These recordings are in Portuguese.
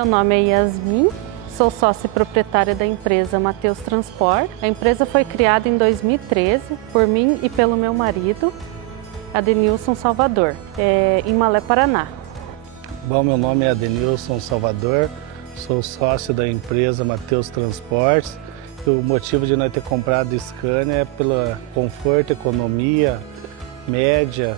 Meu nome é Yasmin, sou sócia e proprietária da empresa Mateus Transport. A empresa foi criada em 2013 por mim e pelo meu marido, Adenilson Salvador, em Malé, Paraná. Bom, meu nome é Adenilson Salvador, sou sócio da empresa Mateus Transportes. O motivo de nós ter comprado Scania é pelo conforto, economia, média,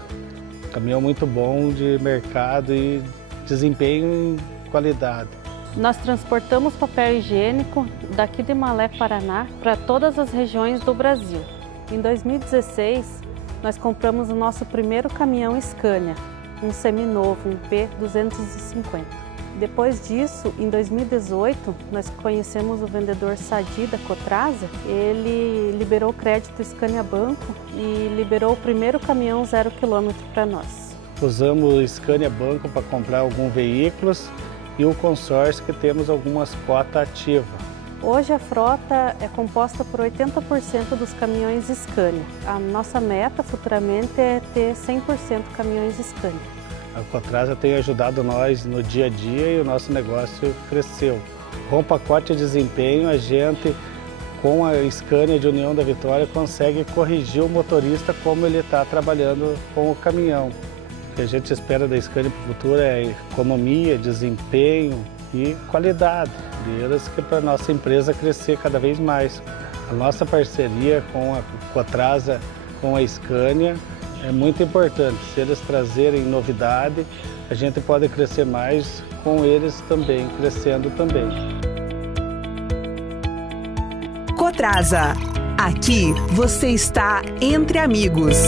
caminhão muito bom de mercado e desempenho e qualidade. Nós transportamos papel higiênico daqui de Malé, Paraná, para todas as regiões do Brasil. Em 2016, nós compramos o nosso primeiro caminhão Scania, um seminovo, um P250. Depois disso, em 2018, nós conhecemos o vendedor Sadi da Cotrasa. Ele liberou o crédito Scania Banco e liberou o primeiro caminhão 0 km para nós. Usamos o Scania Banco para comprar alguns veículos e o consórcio que temos algumas cotas ativas. Hoje a frota é composta por 80% dos caminhões Scania. A nossa meta futuramente é ter 100% caminhões Scania. A Cotrasa tem ajudado nós no dia a dia e o nosso negócio cresceu. Com o pacote de desempenho, a gente, com a Scania de União da Vitória, consegue corrigir o motorista como ele está trabalhando com o caminhão. O que a gente espera da Scania para o futuro é economia, desempenho e qualidade. Que para a nossa empresa crescer cada vez mais. A nossa parceria com a Cotrasa, com a Scania, é muito importante. Se eles trazerem novidade, a gente pode crescer mais com eles também, crescendo também. Cotrasa. Aqui você está entre amigos.